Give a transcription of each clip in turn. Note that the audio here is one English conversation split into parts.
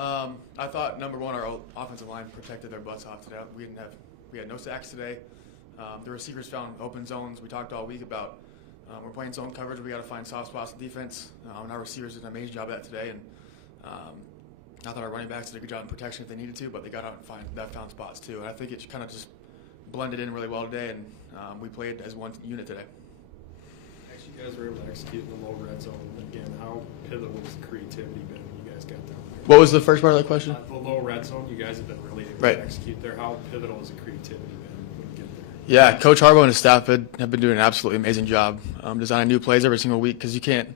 I thought number one, our offensive line protected their butts off today. We had no sacks today. The receivers found open zones. We talked all week about we're playing zone coverage. We got to find soft spots in defense. And our receivers did an amazing job of that today. And I thought our running backs did a good job in protection if they needed to, but they got out and found spots too. And I think it kind of just blended in really well today, and we played as one unit today. Actually, you guys were able to execute in the low red zone again. How pivotal has the creativity been when you guys got down there? What was the first part of that question? The low red zone, you guys have been really able Right. to execute there. How pivotal has the creativity been when you get there? Yeah, Coach Harbaugh and his staff have been doing an absolutely amazing job designing new plays every single week, because you can't,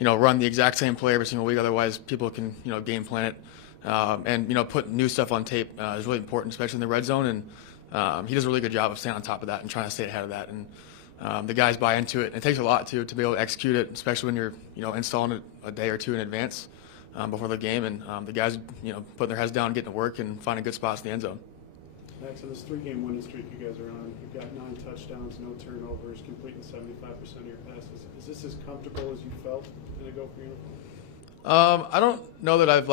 run the exact same play every single week. Otherwise, people can, game plan it. And putting new stuff on tape is really important, especially in the red zone. And he does a really good job of staying on top of that and trying to stay ahead of that. And the guys buy into it. And it takes a lot to be able to execute it, especially when you're installing it a day or two in advance before the game. And the guys putting their heads down, getting to work, and finding good spots in the end zone. Max, on this 3-game winning streak you guys are on, you've got 9 touchdowns, no turnovers, completing 75% of your passes. Is this as comfortable as you felt in a Gopher uniform? I don't know that I've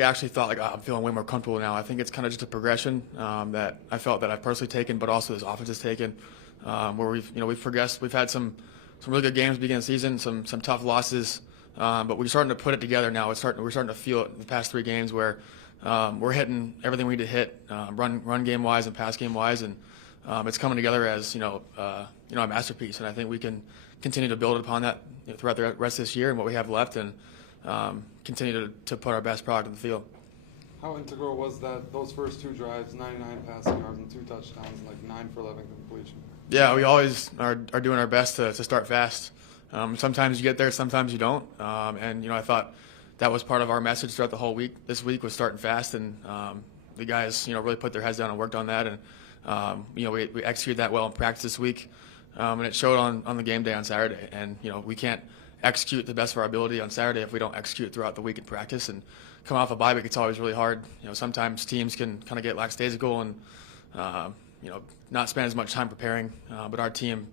actually thought I'm feeling way more comfortable now. I think it's kind of just a progression that I felt that I've personally taken, but also this offense has taken, where we've progressed. We've had some really good games beginning of the season, some tough losses, but we're starting to put it together now. We're starting to feel it in the past 3 games where we're hitting everything we need to hit, run game wise and pass game wise, and it's coming together as a masterpiece. And I think we can continue to build upon that throughout the rest of this year and what we have left, and continue to put our best product on the field. How integral was those first 2 drives, 99 passing yards and 2 touchdowns, like 9 for 11 completion? Yeah, we always are doing our best to start fast. Sometimes you get there, sometimes you don't. And I thought that was part of our message throughout the whole week. This week was starting fast, and the guys really put their heads down and worked on that. And we executed that well in practice this week, and it showed on the game day on Saturday. And we can't execute the best of our ability on Saturday if we don't execute throughout the week in practice. And coming off a bye week, it's always really hard. Sometimes teams can kind of get lackadaisical and not spend as much time preparing. But our team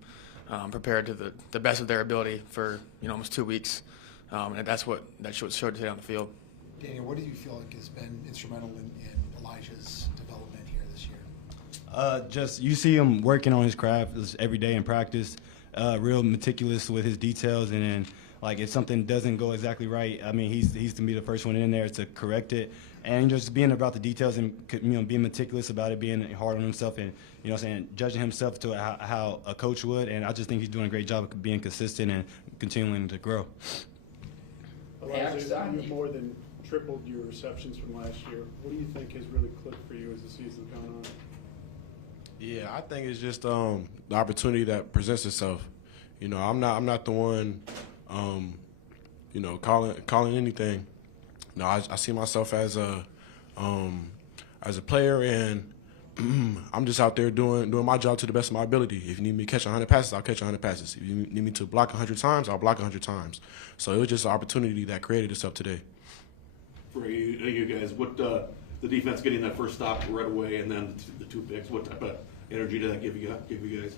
prepared to the best of their ability for almost 2 weeks, and that's what showed today on the field. Daniel, what do you feel like has been instrumental in Elijah's development here this year? Just you see him working on his craft every day in practice, real meticulous with his details, and then if something doesn't go exactly right, I mean he's to be the first one in there to correct it, and just being about the details and being meticulous about it, being hard on himself, and judging himself to how a coach would, and I just think he's doing a great job of being consistent and continuing to grow. Elijah, you more than tripled your receptions from last year. What do you think has really clicked for you as the season's gone on? Yeah, I think it's just the opportunity that presents itself. I'm not the one, calling anything. I see myself as a player, and I'm just out there doing my job to the best of my ability. If you need me to catch 100 passes, I'll catch 100 passes. If you need me to block 100 times, I'll block 100 times. So it was just an opportunity that created itself today. For you guys, what the defense getting that first stop right away, and then the 2 picks, what type of energy did that give you guys?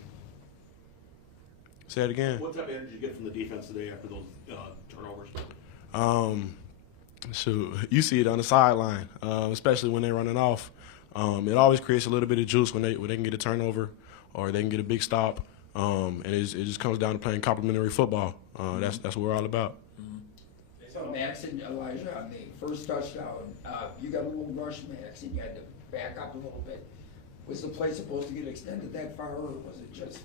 Say it again. What type of energy did you get from the defense today after those turnovers? So you see it on the sideline, especially when they're running off. It always creates a little bit of juice when they can get a turnover or they can get a big stop, and it just comes down to playing complementary football. That's what we're all about. So Max and Elijah on the first touchdown, you got a little rush, Max, and you had to back up a little bit. Was the play supposed to get extended that far, or was it just?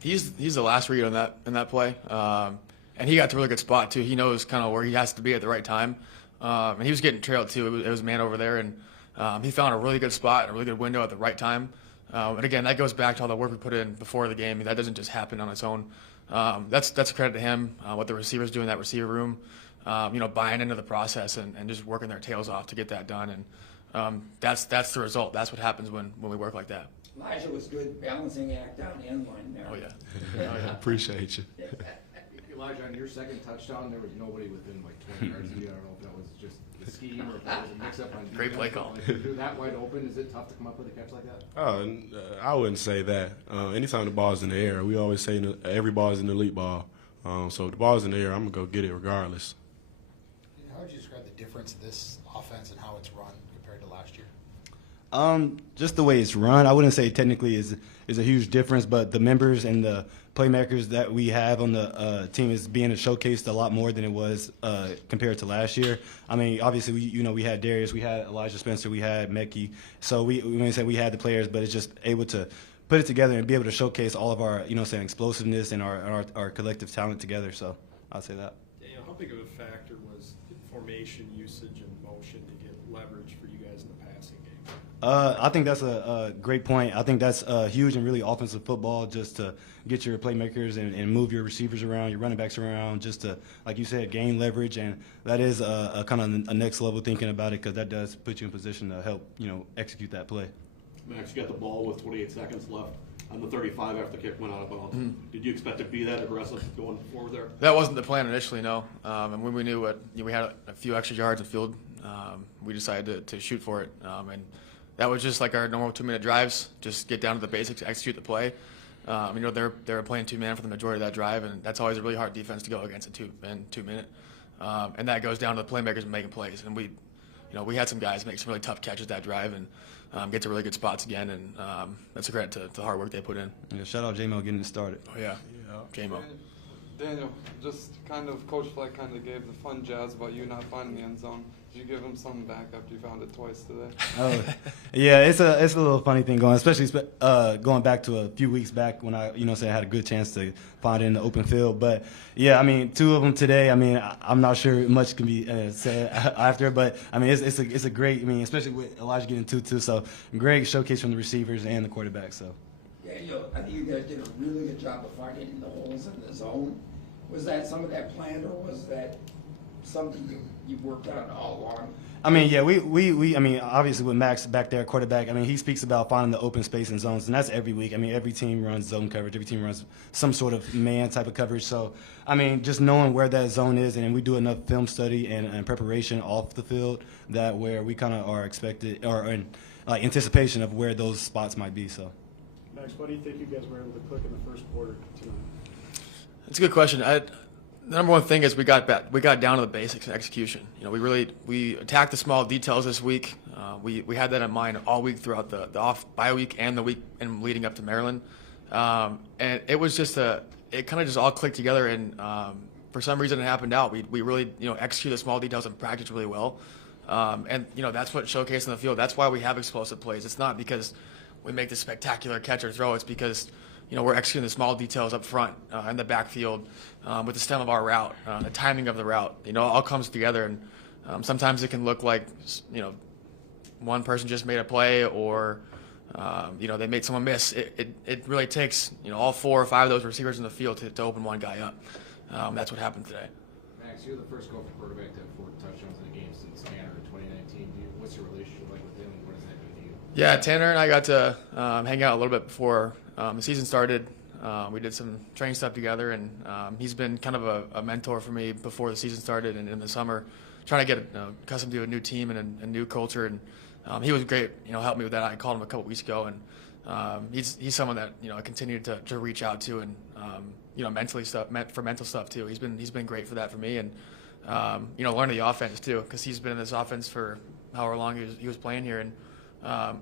He's the last read on that play, and he got to a really good spot too. He knows kind of where he has to be at the right time, and he was getting trailed too. It was a man over there, and he found a really good spot and a really good window at the right time. And again, that goes back to all the work we put in before the game. That doesn't just happen on its own. That's a credit to him. What the receivers do in that receiver room, buying into the process and just working their tails off to get that done. And that's the result. That's what happens when we work like that. Elijah was good balancing act down the end line there. Oh yeah. Appreciate you. Elijah, on your second touchdown, there was nobody within 20 yards of you. I don't know if that was just the scheme or if that was a mix-up on defense. Great play call. If you're that wide open, is it tough to come up with a catch like that? I wouldn't say that. Anytime the ball's in the air, we always say every ball is an elite ball. So if the ball's in the air, I'm going to go get it regardless. How would you describe the difference in this offense and how it's run compared to last year? Just the way it's run, I wouldn't say technically is a huge difference, but the members and the playmakers that we have on the team is being showcased a lot more than it was compared to last year. I mean, obviously, we had Darius, we had Elijah Spencer, we had Mekhi, so we had the players, but it's just able to put it together and be able to showcase all of our, explosiveness and our collective talent together. So I'd say that. Daniel, how big of a factor was formation usage and motion to get leverage for you guys in the passing game? I think that's a great point. I think that's huge in really offensive football, just to get your playmakers and move your receivers around, your running backs around, just to, like you said, gain leverage. And that is a kind of a next level thinking about it, because that does put you in position to help, execute that play. Max, you got the ball with 28 seconds left on the 35 after the kick went out of bounds. Mm-hmm. Did you expect to be that aggressive going forward there? That wasn't the plan initially, no. And when we knew we had a few extra yards of field, we decided to shoot for it. And that was just like our normal 2-minute drives, just get down to the basics, execute the play. They were playing 2-man for the majority of that drive, and that's always a really hard defense to go against in 2-minute. And that goes down to the playmakers making plays. And we had some guys make some really tough catches that drive and get to really good spots again. And that's a credit to the hard work they put in. Yeah, shout out J-Mo getting it started. Oh, yeah. J-Mo. Daniel, just kind of Coach Fleck kind of gave the fun jazz about you not finding the end zone. Did you give him something back after you found it twice today? Oh, yeah, it's a little funny thing going, especially going back to a few weeks back when I had a good chance to find it in the open field. But yeah, I mean, 2 of them today. I mean, I'm not sure much can be said after, but I mean, it's a great. I mean, especially with Elijah getting 2-2, so great showcase from the receivers and the quarterback. So. Yeah, I think you guys did a really good job of finding the holes in the zone. Was that some of that planned, or was that something you worked on all along? I mean, yeah, I mean, obviously with Max back there, quarterback, I mean, he speaks about finding the open space in zones, and that's every week. I mean, every team runs zone coverage. Every team runs some sort of man type of coverage. So, I mean, just knowing where that zone is, and we do enough film study and preparation off the field that where we kind of are expected or in anticipation of where those spots might be. So. Max, what do you think you guys were able to click in the first quarter tonight? That's a good question. The number one thing is we got down to the basics and execution. We attacked the small details this week. We had that in mind all week throughout the off bye week and the week and leading up to Maryland. And it was just it kind of just all clicked together. And for some reason it happened out. We really executed the small details and practiced really well. And that's what showcased in the field. That's why we have explosive plays. It's not because we make this spectacular catch or throw. It's because we're executing the small details up front in the backfield with the stem of our route, the timing of the route. It all comes together, and sometimes it can look like one person just made a play, or they made someone miss. It really takes all 4 or 5 of those receivers in the field to open one guy up. That's what happened today. Max, you're the first Gopher quarterback to have 4 touchdowns in a game since Tanner in 2019. What's your relationship like with him, and what does that do to you? Yeah, Tanner and I got to hang out a little bit before the season started. We did some training stuff together, and he's been kind of a mentor for me before the season started and in the summer, trying to get accustomed to a new team and a new culture. And he was great, helped me with that. I called him a couple weeks ago, and he's someone that I continued to reach out to, and for mental stuff too. He's been great for that for me, and learning the offense too, because he's been in this offense for however long he was playing here, and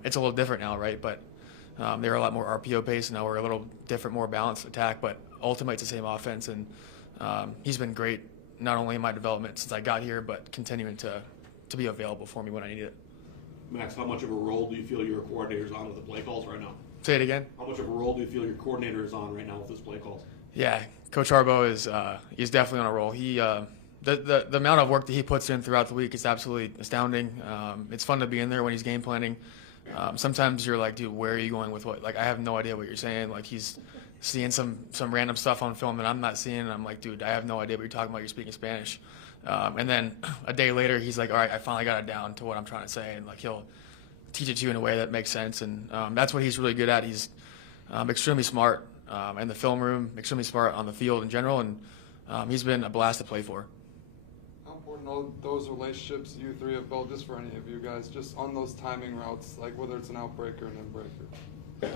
it's a little different now, right? But they were a lot more RPO based. Now we're a little different, more balanced attack, but ultimately it's the same offense. And he's been great, not only in my development since I got here, but continuing to be available for me when I need it. Max, how much of a role do you feel your coordinator is on with the play calls right now? Say it again. How much of a role do you feel your coordinator is on right now with his play calls? Yeah, Coach Harbaugh he's definitely on a roll. He the amount of work that he puts in throughout the week is absolutely astounding. It's fun to be in there when he's game planning. Sometimes you're like, dude, where are you going with what? Like, I have no idea what you're saying. Like, he's seeing some random stuff on film that I'm not seeing, and I'm like, dude, I have no idea what you're talking about. You're speaking Spanish. And then a day later, he's like, all right, I finally got it down to what I'm trying to say, and like he'll teach it to you in a way that makes sense. And that's what he's really good at. He's extremely smart in the film room, extremely smart on the field in general, and he's been a blast to play for. All those relationships you 3 have built, just for any of you guys, just on those timing routes, like whether it's an outbreaker or an inbreaker.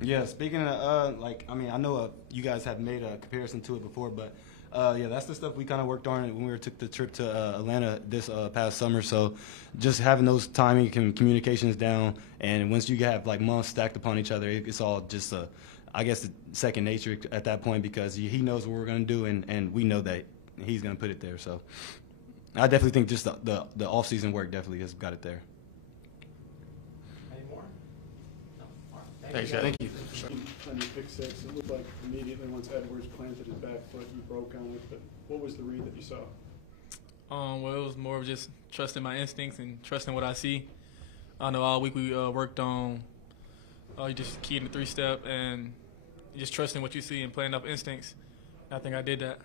Yeah, speaking of, I know you guys have made a comparison to it before, but Yeah, that's the stuff we kind of worked on when we took the trip to Atlanta this past summer. So just having those timing and communications down, and once you have like months stacked upon each other, it's all just, I guess, second nature at that point, because he knows what we're going to do, and we know that he's going to put it there. So I definitely think just the off-season work definitely has got it there. Any more? No. All right. Thanks, guys. Thank you. On your pick six, it looked like immediately once Edwards planted his back foot, you broke on it. But what was the read that you saw? Well, it was more of just trusting my instincts and trusting what I see. I know all week we worked on just keying the three-step and just trusting what you see and playing off instincts. I think I did that.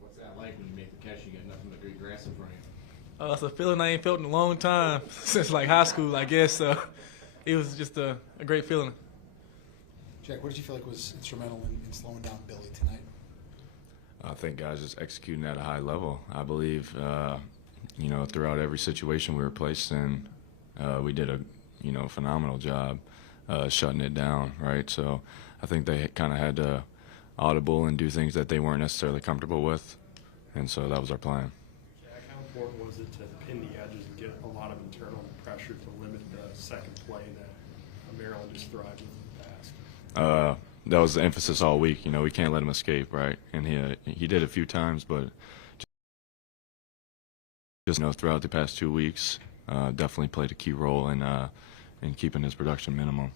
What's that like when you make the catch? You got nothing but great grass in front of you. It's a feeling I ain't felt in a long time, since like high school, I guess. So it was just a great feeling. Jack, what did you feel like was instrumental in slowing down Billy tonight? I think guys just executing at a high level. I believe, throughout every situation we were placed in, we did a, phenomenal job shutting it down, right? So I think they kind of had to audible and do things that they weren't necessarily comfortable with, and so that was our plan. Jack, how important was it to pin the edges and get a lot of internal pressure to limit the second play that Maryland just thrived with in the past? That was the emphasis all week. We can't let him escape, right? And he did a few times, but just throughout the past 2 weeks, definitely played a key role in keeping his production minimum.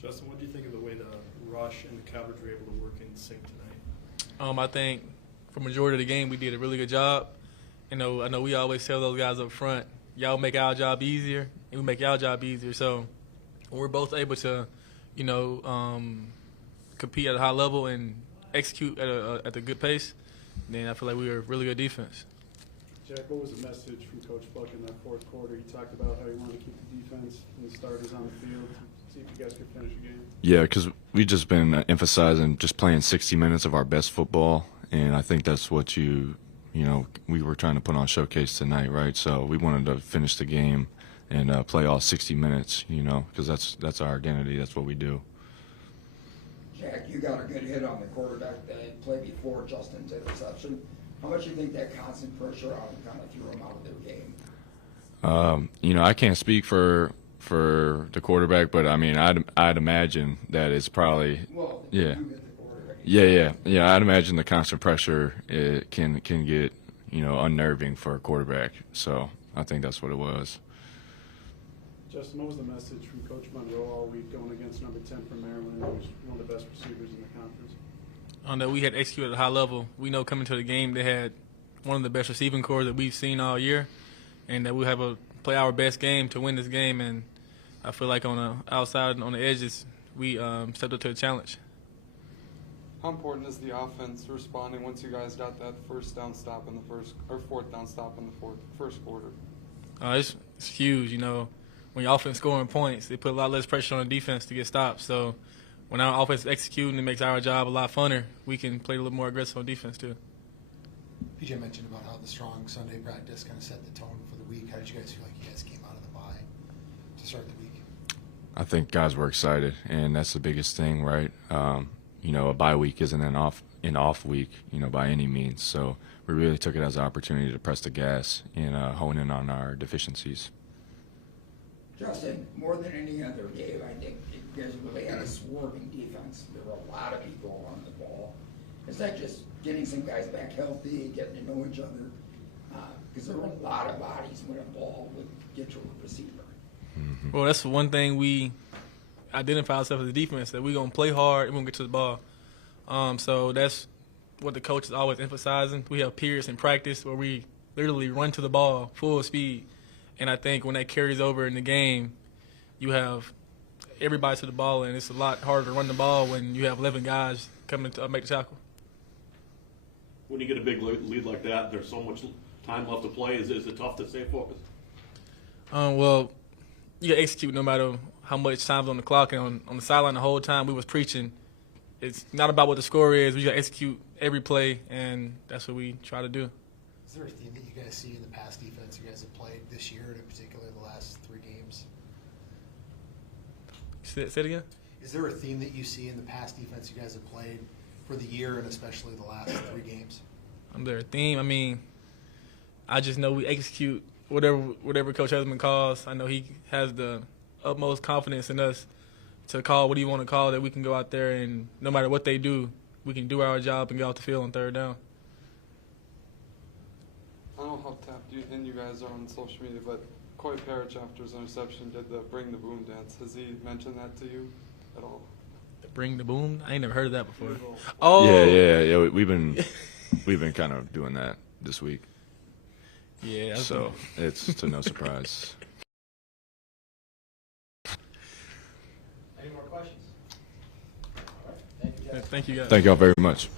Justin, what do you think of the way the rush and the coverage were able to work in sync tonight? I think for majority of the game we did a really good job. I know we always tell those guys up front, y'all make our job easier, and we make y'all job easier. So when we're both able to, compete at a high level and execute at a good pace, then I feel like we were a really good defense. Jack, what was the message from Coach Buck in that fourth quarter? You talked about how you wanted to keep the defense and the starters on the field to see if you guys could finish the game. Yeah, because we've just been emphasizing just playing 60 minutes of our best football, and I think that's what we were trying to put on showcase tonight, right? So we wanted to finish the game and play all 60 minutes, because that's our identity. That's what we do. Jack, you got a good hit on the quarterback that played before Justin's interception. How much do you think that constant pressure on him kind of threw him out of their game? I can't speak for the quarterback, but I mean, I'd imagine that it's probably yeah. I'd imagine the constant pressure can get unnerving for a quarterback. So I think that's what it was. Justin, what was the message from Coach Monroe all week going against number 10 from Maryland, who's one of the best receivers in the conference? That we had executed at a high level. We know coming to the game they had one of the best receiving corps that we've seen all year, and that we'll have play our best game to win this game. And I feel like on the outside and on the edges, we stepped up to the challenge. How important is the offense responding once you guys got that fourth down stop in the first quarter? It's huge, When your offense scoring points, they put a lot less pressure on the defense to get stops. So when our offense is executing, it makes our job a lot funner. We can play a little more aggressive on defense too. PJ mentioned about how the strong Sunday practice kind of set the tone for the week. How did you guys feel like you guys came out of the bye to start the week? I think guys were excited, and that's the biggest thing, right? A bye week isn't an off week, by any means. So we really took it as an opportunity to press the gas and hone in on our deficiencies. Justin, more than any other game, I think you guys really had a swarming defense. There were a lot of people on the ball. Is that just getting some guys back healthy, getting to know each other? Because there were a lot of bodies when a ball would get to a receiver. Mm-hmm. Well, that's one thing we identify ourselves as a defense, that we're going to play hard and we're going to get to the ball. So that's what the coach is always emphasizing. We have periods in practice where we literally run to the ball full speed. And I think when that carries over in the game, you have everybody to the ball, and it's a lot harder to run the ball when you have 11 guys coming to make the tackle. When you get a big lead like that, there's so much time left to play. Is it tough to stay focused? Well, you got to execute no matter how much time's on the clock. And on the sideline the whole time we was preaching, it's not about what the score is. We got to execute every play, and that's what we try to do. Is there a theme that you guys see in the past defense you guys have played this year, in particular the last 3 games? Say it again? Is there a theme that you see in the past defense you guys have played for the year and especially the last 3 games? Their theme, I mean, I just know we execute whatever Coach Husband calls. I know he has the utmost confidence in us to call what he want to call, that we can go out there and no matter what they do, we can do our job and get off the field on 3rd down. I don't know how tapped in you guys are on social media, but Coy Parrish, after his interception, did the Bring the Boom dance. Has he mentioned that to you at all? Bring the boom? I ain't never heard of that before. Oh, yeah. We've been kind of doing that this week. Yeah. So it's to no surprise. Any more questions? All right. Thank you, guys. Thank you guys. Thank y'all very much.